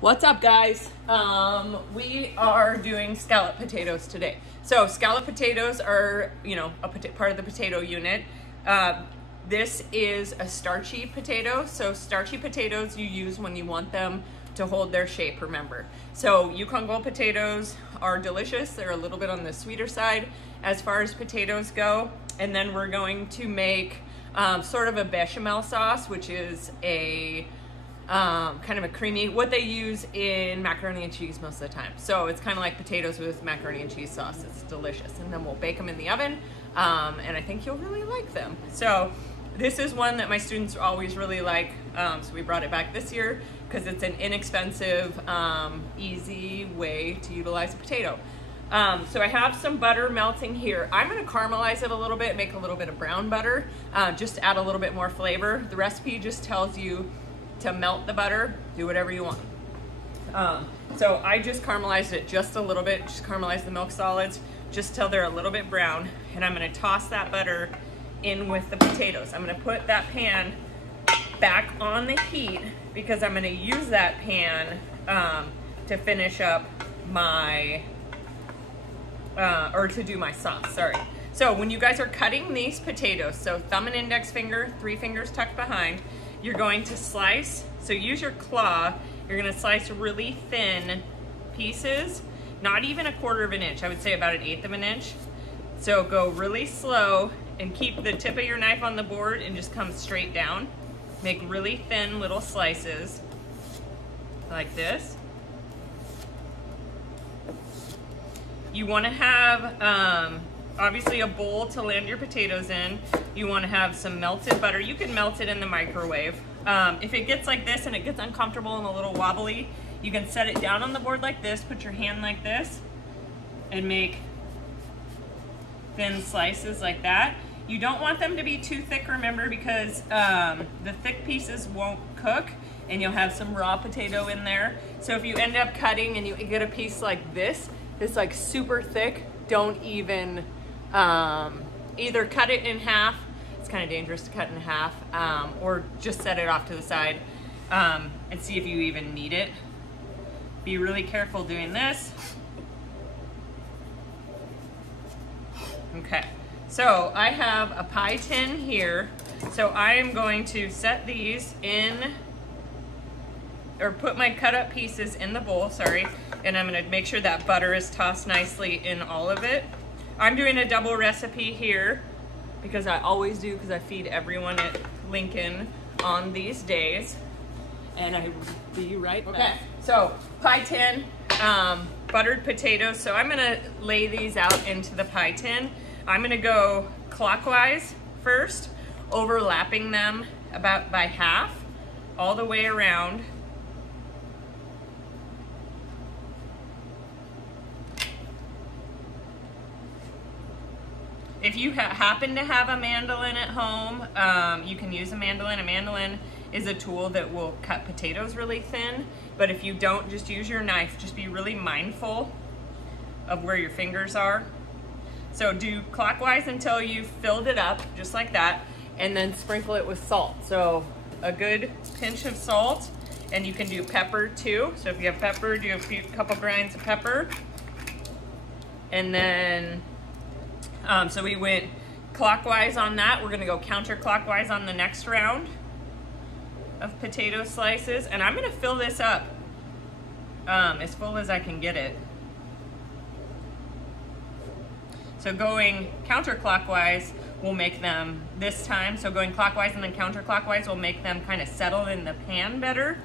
What's up, guys? We are doing scalloped potatoes today. So scalloped potatoes are, part of the potato unit. This is a starchy potato. So starchy potatoes you use when you want them to hold their shape, remember. So Yukon Gold potatoes are delicious. They're a little bit on the sweeter side as far as potatoes go. And then we're going to make sort of a bechamel sauce, which is a kind of a creamy, what they use in macaroni and cheese most of the time. So it's kind of like potatoes with macaroni and cheese sauce. It's delicious. And then we'll bake them in the oven, and I think you'll really like them. So this is one that my students always really like, so we brought it back this year because it's an inexpensive, easy way to utilize a potato. So I have some butter melting here. I'm going to caramelize it a little bit, make a little bit of brown butter, just to add a little bit more flavor. The recipe just tells you to melt the butter, do whatever you want. So I just caramelized it just a little bit, just caramelized the milk solids, just till they're a little bit brown. And I'm gonna toss that butter in with the potatoes. I'm gonna put that pan back on the heat because I'm gonna use that pan to finish up my, or to do my sauce, sorry. So when you guys are cutting these potatoes, so thumb and index finger, 3 fingers tucked behind, you're going to slice, so use your claw, you're gonna slice really thin pieces, not even 1/4 of an inch, I would say about 1/8 of an inch. So go really slow and keep the tip of your knife on the board and just come straight down. Make really thin little slices, like this. You wanna have, obviously a bowl to land your potatoes in. You want to have some melted butter. You can melt it in the microwave. If it gets like this and it gets uncomfortable and a little wobbly, you can set it down on the board like this, put your hand like this, and make thin slices like that. You don't want them to be too thick, remember, because the thick pieces won't cook and you'll have some raw potato in there. So if you end up cutting and you get a piece like this, it's like super thick, don't even either cut it in half, it's kind of dangerous to cut in half, or just set it off to the side and see if you even need it. Be really careful doing this. Okay, so I have a pie tin here, so I am going to set these in, or put my cut up pieces in the bowl, sorry, and I'm gonna make sure that butter is tossed nicely in all of it. I'm doing a double recipe here because I always do, because I feed everyone at Lincoln on these days. And I will be right back. Okay, so pie tin, buttered potatoes. So I'm gonna lay these out into the pie tin. I'm gonna go clockwise first, overlapping them about by half, all the way around. If you happen to have a mandolin at home, you can use a mandolin. A mandolin is a tool that will cut potatoes really thin, but if you don't, just use your knife. Just be really mindful of where your fingers are. So do clockwise until you've filled it up, just like that, and then sprinkle it with salt. So a good pinch of salt, and you can do pepper too. So if you have pepper, do a couple grinds of pepper. And then, so we went clockwise on that. We're gonna go counterclockwise on the next round of potato slices. And I'm gonna fill this up as full as I can get it. So going counterclockwise will make them this time. So going clockwise and then counterclockwise will make them kind of settle in the pan better.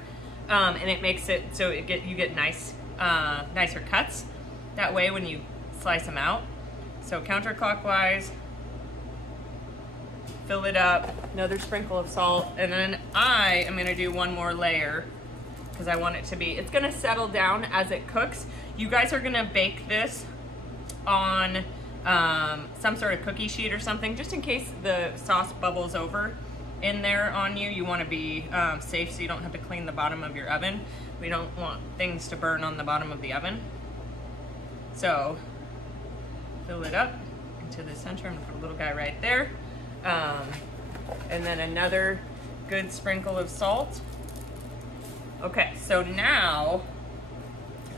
And it makes it so you get nicer cuts that way when you slice them out. So counterclockwise, fill it up, another sprinkle of salt, and then I am gonna do one more layer because I want it to be, it's gonna settle down as it cooks. You guys are gonna bake this on some sort of cookie sheet or something, just in case the sauce bubbles over in there on you. You wanna be safe so you don't have to clean the bottom of your oven. We don't want things to burn on the bottom of the oven. So fill it up into the center. I'm gonna put a little guy right there. And then another good sprinkle of salt Okay, so now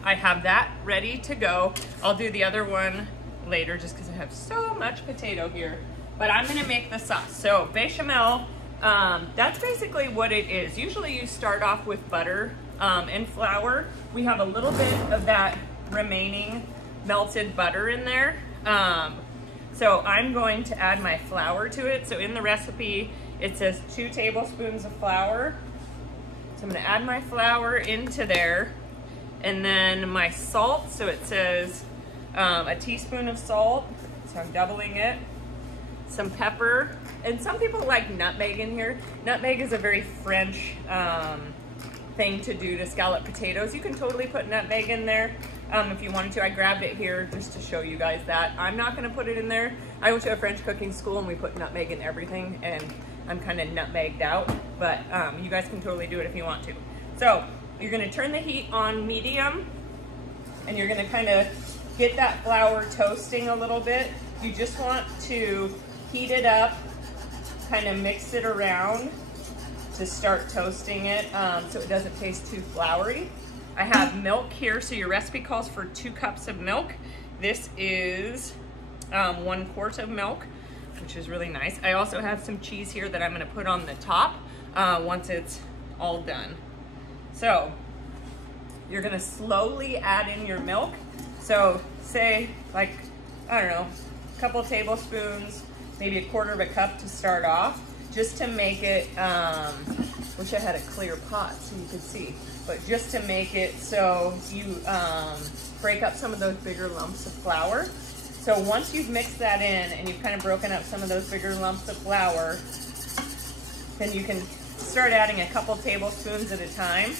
I have that ready to go. I'll do the other one later just because I have so much potato here. But I'm gonna make the sauce. So bechamel, that's basically what it is. Usually you start off with butter and flour. We have a little bit of that remaining melted butter in there. So I'm going to add my flour to it. So in the recipe, it says 2 tablespoons of flour. So I'm gonna add my flour into there. And then my salt, so it says a teaspoon of salt. So I'm doubling it. Some pepper, and some people like nutmeg in here. Nutmeg is a very French thing to do to scallop potatoes. You can totally put nutmeg in there if you wanted to. I grabbed it here just to show you guys that. I'm not gonna put it in there. I went to a French cooking school and we put nutmeg in everything, and I'm kind of nutmegged out, but you guys can totally do it if you want to. So you're gonna turn the heat on medium, and you're gonna kind of get that flour toasting a little bit. You just want to heat it up, kind of mix it around to start toasting it so it doesn't taste too floury. I have milk here, so your recipe calls for 2 cups of milk. This is 1 quart of milk, which is really nice. I also have some cheese here that I'm gonna put on the top once it's all done. So you're gonna slowly add in your milk. So say like, I don't know, a couple tablespoons, maybe 1/4 of a cup to start off, just to make it, wish I had a clear pot so you could see, but just to make it so you break up some of those bigger lumps of flour. So once you've mixed that in and you've kind of broken up some of those bigger lumps of flour, then you can start adding a couple tablespoons at a time.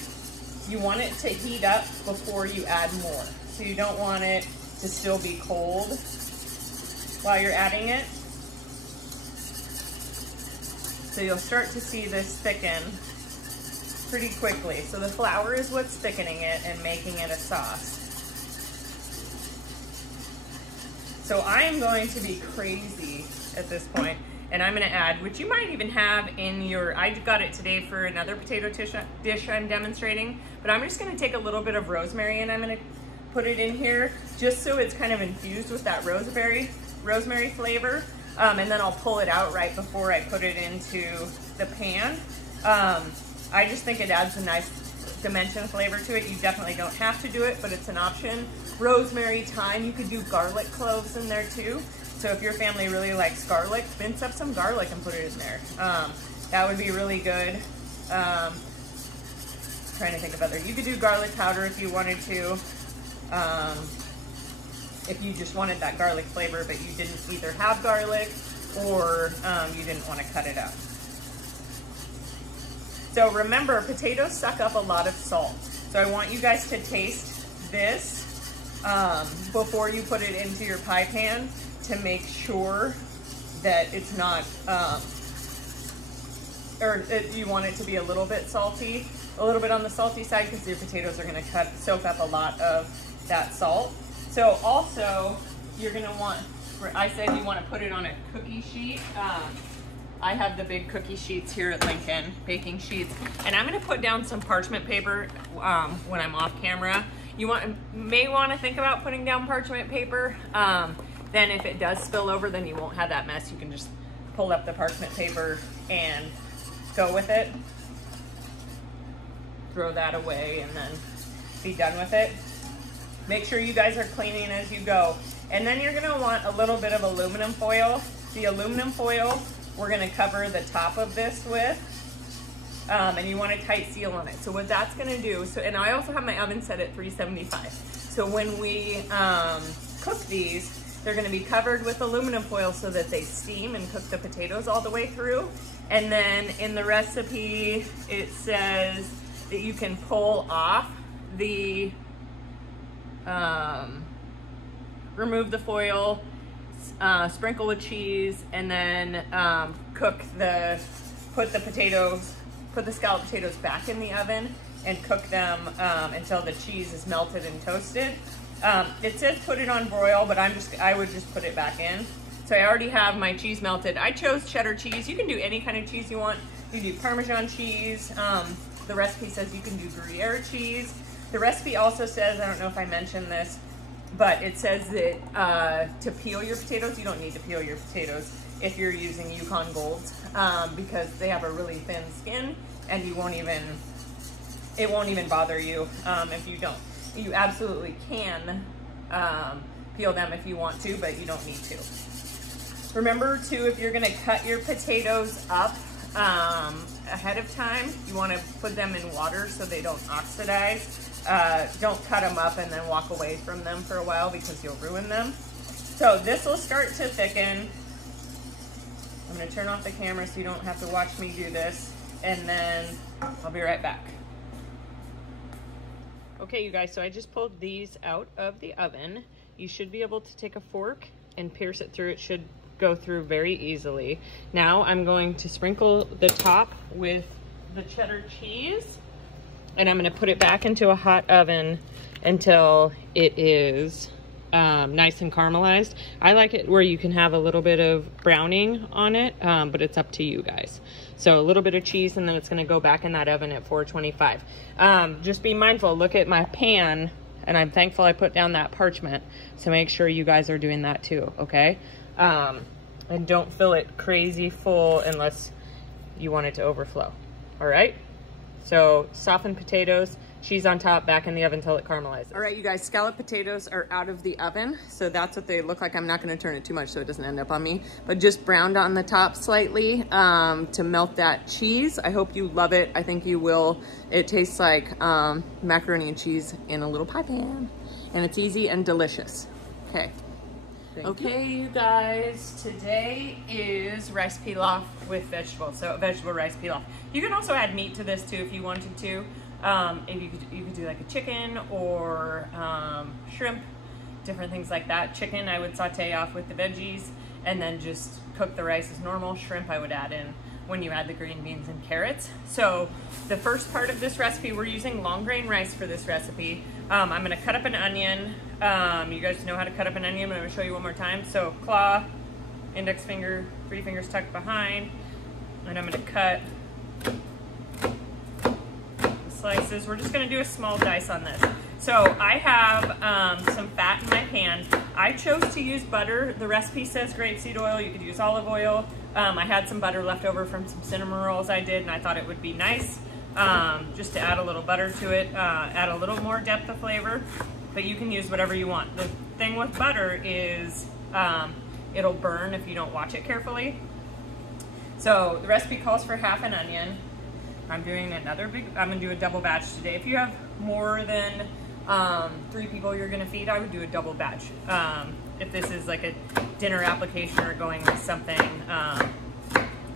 You want it to heat up before you add more. So you don't want it to still be cold while you're adding it. So you'll start to see this thicken pretty quickly. So the flour is what's thickening it and making it a sauce. So I am going to be crazy at this point, and I'm gonna add, which you might even have in your, I got it today for another potato dish I'm demonstrating, but I'm just gonna take a little bit of rosemary and I'm gonna put it in here just so it's kind of infused with that rosemary flavor. And then I'll pull it out right before I put it into the pan. I just think it adds a nice dimension flavor to it. You definitely don't have to do it, but it's an option. Rosemary, thyme, you could do garlic cloves in there too. So if your family really likes garlic, mince up some garlic and put it in there. That would be really good. Trying to think of other, you could do garlic powder if you wanted to. If you just wanted that garlic flavor, but you didn't either have garlic or you didn't want to cut it up. So remember, potatoes suck up a lot of salt. So I want you guys to taste this before you put it into your pie pan to make sure that it's not, you want it to be a little bit salty, a little bit on the salty side, because your potatoes are going to soak up a lot of that salt. So also, you're gonna want, I said you want to put it on a cookie sheet. I have the big cookie sheets here at Lincoln, baking sheets, and I'm gonna put down some parchment paper when I'm off camera. You may want to think about putting down parchment paper. Then if it does spill over, then you won't have that mess. You can just pull up the parchment paper and go with it. Throw that away and then be done with it. Make sure you guys are cleaning as you go. And then you're gonna want a little bit of aluminum foil. The aluminum foil, we're gonna cover the top of this with, and you want a tight seal on it. So what that's gonna do, and I also have my oven set at 375. So when we cook these, they're gonna be covered with aluminum foil so that they steam and cook the potatoes all the way through. And then in the recipe, it says that you can pull off the, remove the foil, sprinkle with cheese, and then put the scalloped potatoes back in the oven and cook them until the cheese is melted and toasted. It says put it on broil, but I would just put it back in. So I already have my cheese melted. I chose cheddar cheese. You can do any kind of cheese you want. You can do Parmesan cheese. The recipe says you can do Gruyere cheese. The recipe also says, I don't know if I mentioned this, but it says that to peel your potatoes, you don't need to peel your potatoes if you're using Yukon Golds, because they have a really thin skin and it won't even bother you if you don't. You absolutely can peel them if you want to, but you don't need to. Remember too, if you're gonna cut your potatoes up ahead of time, you wanna put them in water so they don't oxidize. Don't cut them up and then walk away from them for a while because you'll ruin them. So this will start to thicken. I'm gonna turn off the camera so you don't have to watch me do this, and then I'll be right back. Okay, you guys, so I just pulled these out of the oven. You should be able to take a fork and pierce it through. It should go through very easily. Now I'm going to sprinkle the top with the cheddar cheese, and I'm gonna put it back into a hot oven until it is nice and caramelized. I like it where you can have a little bit of browning on it, but it's up to you guys. So a little bit of cheese, and then it's gonna go back in that oven at 425. Just be mindful, look at my pan, and I'm thankful I put down that parchment, so make sure you guys are doing that too, okay? And don't fill it crazy full unless you want it to overflow, all right? So softened potatoes, cheese on top, back in the oven until it caramelizes. All right, you guys, scalloped potatoes are out of the oven. So that's what they look like. I'm not gonna turn it too much so it doesn't end up on me, but just browned on the top slightly to melt that cheese. I hope you love it. I think you will. It tastes like macaroni and cheese in a little pie pan, and it's easy and delicious. Okay. Okay, you guys, today is rice pilaf with vegetables, so vegetable rice pilaf. You can also add meat to this too if you wanted to. If you could do like a chicken or shrimp, different things like that. Chicken I would saute off with the veggies and then just cook the rice as normal. Shrimp I would add in when you add the green beans and carrots. So the first part of this recipe, we're using long grain rice for this recipe. I'm gonna cut up an onion. You guys know how to cut up an onion, but I'm gonna show you one more time. So claw, index finger, 3 fingers tucked behind, and I'm gonna cut the slices. We're just gonna do a small dice on this. So I have some fat in my pan. I chose to use butter. The recipe says grapeseed oil. You could use olive oil. I had some butter left over from some cinnamon rolls I did, and I thought it would be nice just to add a little butter to it, add a little more depth of flavor, but you can use whatever you want. The thing with butter is it'll burn if you don't watch it carefully. So the recipe calls for half an onion. I'm doing I'm gonna do a double batch today. If you have more than 3 people you're gonna feed, I would do a double batch. If this is like a dinner application or going with something,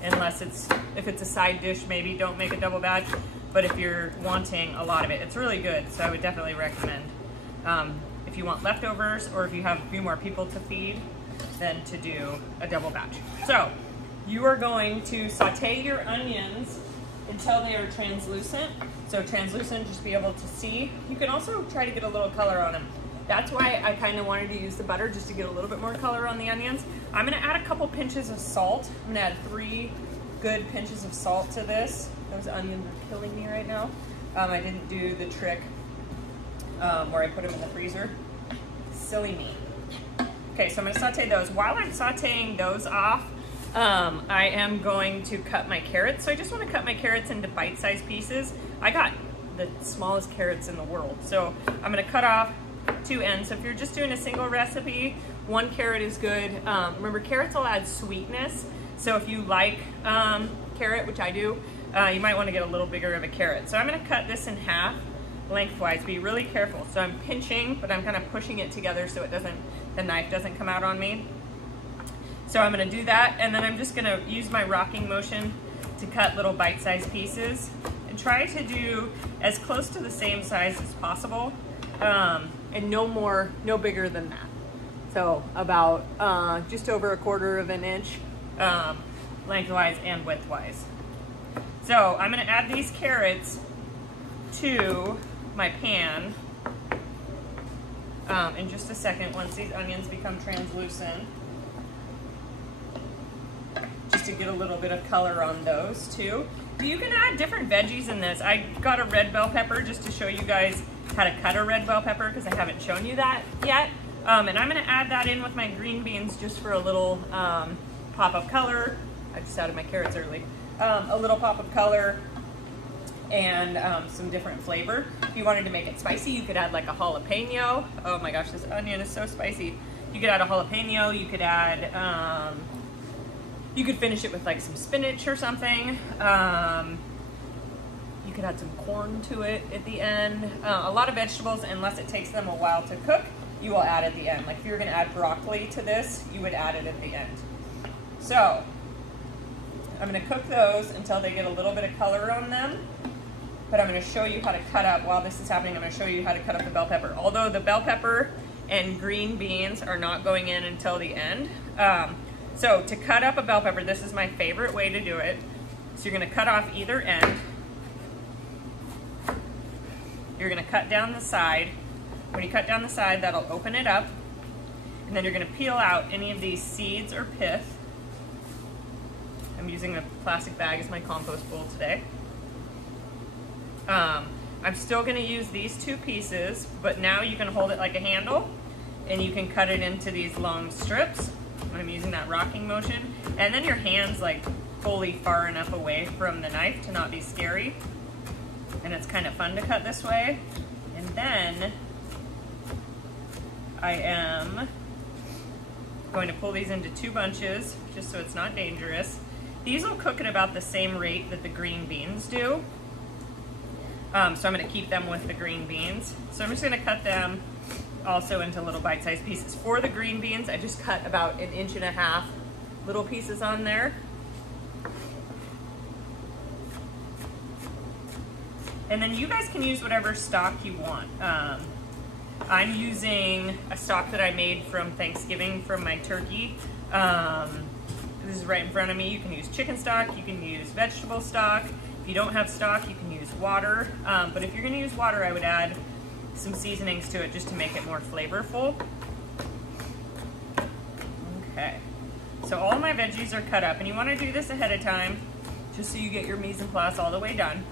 if it's a side dish, maybe don't make a double batch, but if you're wanting a lot of it, it's really good, so I would definitely recommend. If you want leftovers or if you have a few more people to feed, then to do a double batch. So you are going to saute your onions until they are translucent. So translucent, just be able to see. You can also try to get a little color on them. That's why I kind of wanted to use the butter, just to get a little bit more color on the onions. I'm gonna add a couple pinches of salt. I'm gonna add 3 good pinches of salt to this. Those onions are killing me right now. I didn't do the trick where I put them in the freezer. Silly me. Okay, so I'm gonna saute those. While I'm sauteing those off, I am going to cut my carrots. So I just want to cut my carrots into bite-sized pieces. I got the smallest carrots in the world. So I'm going to cut off 2 ends. So if you're just doing a single recipe, 1 carrot is good. Remember, carrots will add sweetness. So if you like carrot, which I do, you might want to get a little bigger of a carrot. So I'm going to cut this in half lengthwise. Be really careful. So I'm pinching, but I'm kind of pushing it together so the knife doesn't come out on me. So I'm gonna do that, and then I'm just gonna use my rocking motion to cut little bite-sized pieces and try to do as close to the same size as possible, and no bigger than that. So about just over 1/4 of an inch lengthwise and widthwise. So I'm gonna add these carrots to my pan in just a second once these onions become translucent, just to get a little bit of color on those too. You can add different veggies in this. I got a red bell pepper just to show you guys how to cut a red bell pepper because I haven't shown you that yet. And I'm gonna add that in with my green beans just for a little pop of color. I just added my carrots early. A little pop of color and some different flavor. If you wanted to make it spicy, you could add like a jalapeno. Oh my gosh, this onion is so spicy. You could add a jalapeno, you could add, you could finish it with like some spinach or something. You could add some corn to it at the end. A lot of vegetables, unless it takes them a while to cook, you will add at the end. Like if you were gonna add broccoli to this, you would add it at the end. So, I'm gonna cook those until they get a little bit of color on them. But I'm gonna show you how to cut up, while this is happening, I'm gonna show you how to cut up the bell pepper. Although the bell pepper and green beans are not going in until the end. So to cut up a bell pepper, this is my favorite way to do it. So you're gonna cut off either end. You're gonna cut down the side. When you cut down the side, that'll open it up. And then you're gonna peel out any of these seeds or pith. I'm using a plastic bag as my compost bowl today. I'm still gonna use these two pieces, but now you can hold it like a handle and you can cut it into these long strips. I'm using that rocking motion. And then your hand's like fully far enough away from the knife to not be scary. And it's kind of fun to cut this way. And then I am going to pull these into two bunches just so it's not dangerous. These will cook at about the same rate that the green beans do. So I'm gonna keep them with the green beans. So I'm just gonna cut them also into little bite-sized pieces. For the green beans, I just cut about 1.5 inches little pieces on there. And then you guys can use whatever stock you want. I'm using a stock that I made from Thanksgiving from my turkey. This is right in front of me. You can use chicken stock, you can use vegetable stock. If you don't have stock, you can use water. But if you're gonna use water, I would add some seasonings to it just to make it more flavorful. Okay, so all my veggies are cut up, and you wanna do this ahead of time just so you get your mise en place all the way done.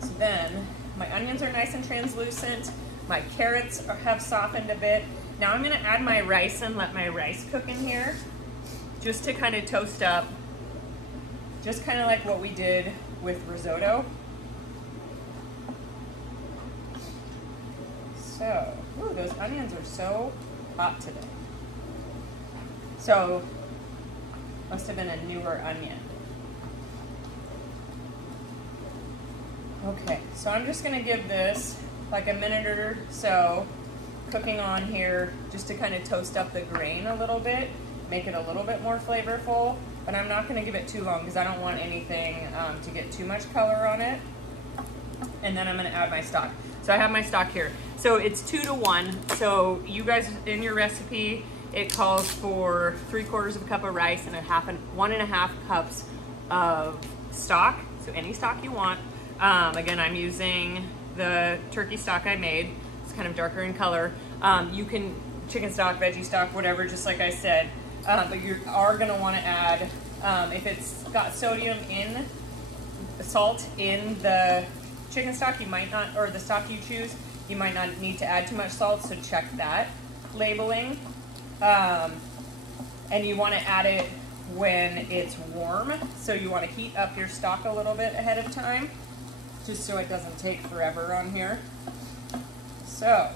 So then, my onions are nice and translucent. My carrots have softened a bit. Now I'm gonna add my rice and let my rice cook in here just to kind of toast up. Just kind of like what we did with risotto. So, ooh, those onions are so hot today. So, must have been a newer onion. Okay, so I'm just gonna give this like a minute or so cooking on here just to kind of toast up the grain a little bit, make it a little bit more flavorful. But I'm not gonna give it too long because I don't want anything to get too much color on it. And then I'm gonna add my stock. So I have my stock here. So it's 2 to 1. So you guys, in your recipe, it calls for 3/4 cup of rice and 1.5 cups of stock. So any stock you want. Again, I'm using the turkey stock I made. It's kind of darker in color. You can chicken stock, veggie stock, whatever, just like I said. But you are going to want to add, if it's got sodium in, salt in the chicken stock, you might not, or the stock you choose, you might not need to add too much salt, so check that labeling. And you want to add it when it's warm, so you want to heat up your stock a little bit ahead of time, just so it doesn't take forever on here. So,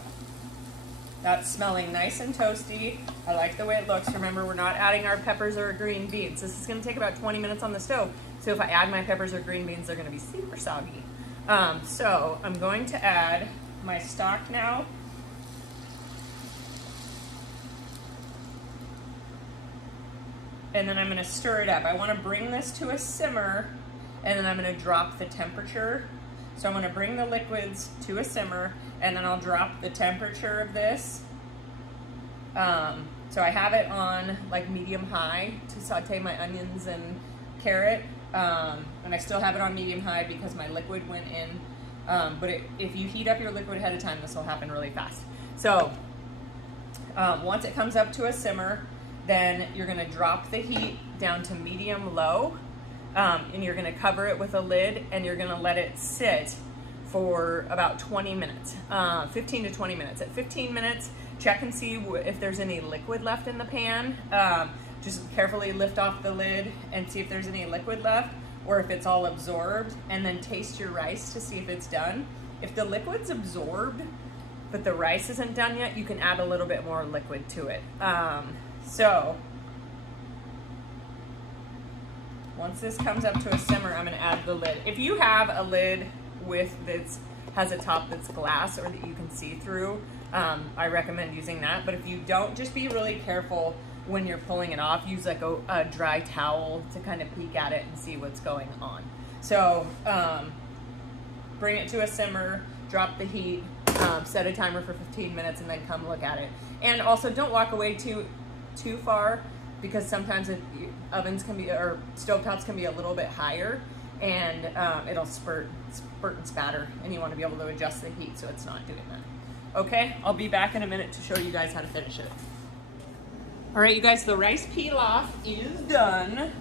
that's smelling nice and toasty. I like the way it looks. Remember, we're not adding our peppers or green beans. This is gonna take about 20 minutes on the stove. So if I add my peppers or green beans, they're gonna be super soggy. So I'm going to add my stock now. And then I'm gonna stir it up. I wanna bring this to a simmer, and then I'm gonna drop the temperature. So I'm gonna bring the liquids to a simmer, and then I'll drop the temperature of this. So I have it on like medium-high to saute my onions and carrot, and I still have it on medium-high because my liquid went in. But if you heat up your liquid ahead of time, this will happen really fast. So once it comes up to a simmer, then you're gonna drop the heat down to medium-low. and you're gonna cover it with a lid, and you're gonna let it sit for about 20 minutes, 15 to 20 minutes. At 15 minutes, check and see if there's any liquid left in the pan. Just carefully lift off the lid and see if there's any liquid left, or if it's all absorbed, and then taste your rice to see if it's done. If the liquid's absorbed, but the rice isn't done yet, you can add a little bit more liquid to it. So once this comes up to a simmer, I'm gonna add the lid. If you have a lid has a top that's glass or that you can see through, I recommend using that. But if you don't, just be really careful when you're pulling it off. Use like a dry towel to kind of peek at it and see what's going on. So bring it to a simmer, drop the heat, set a timer for 15 minutes, and then come look at it. And also don't walk away too far, because sometimes ovens can be, or stovetops can be a little bit higher, and it'll spurt and spatter, and you want to be able to adjust the heat so it's not doing that. Okay, I'll be back in a minute to show you guys how to finish it. All right, you guys, the rice pilaf is done.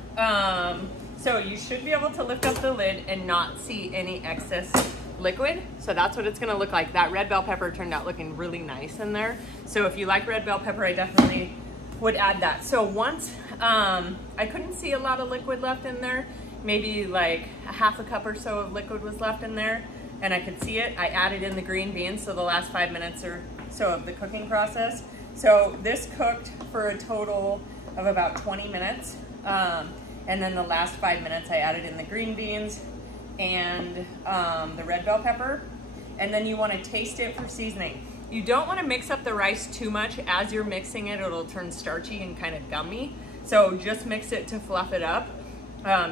So you should be able to lift up the lid and not see any excess liquid. So that's what it's gonna look like. That red bell pepper turned out looking really nice in there. So if you like red bell pepper, I definitely would add that. So once, I couldn't see a lot of liquid left in there, maybe like a half a cup or so of liquid was left in there, and I could see it. I added in the green beans, so the last 5 minutes or so of the cooking process. So this cooked for a total of about 20 minutes. And then the last 5 minutes I added in the green beans and the red bell pepper. And then you want to taste it for seasoning. You don't want to mix up the rice too much. As you're mixing it, it'll turn starchy and kind of gummy. So just mix it to fluff it up.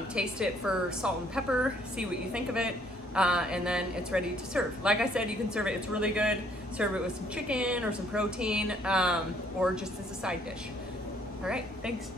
Taste it for salt and pepper, see what you think of it, and then it's ready to serve. Like I said, you can serve it, it's really good. Serve it with some chicken or some protein, or just as a side dish. All right, thanks.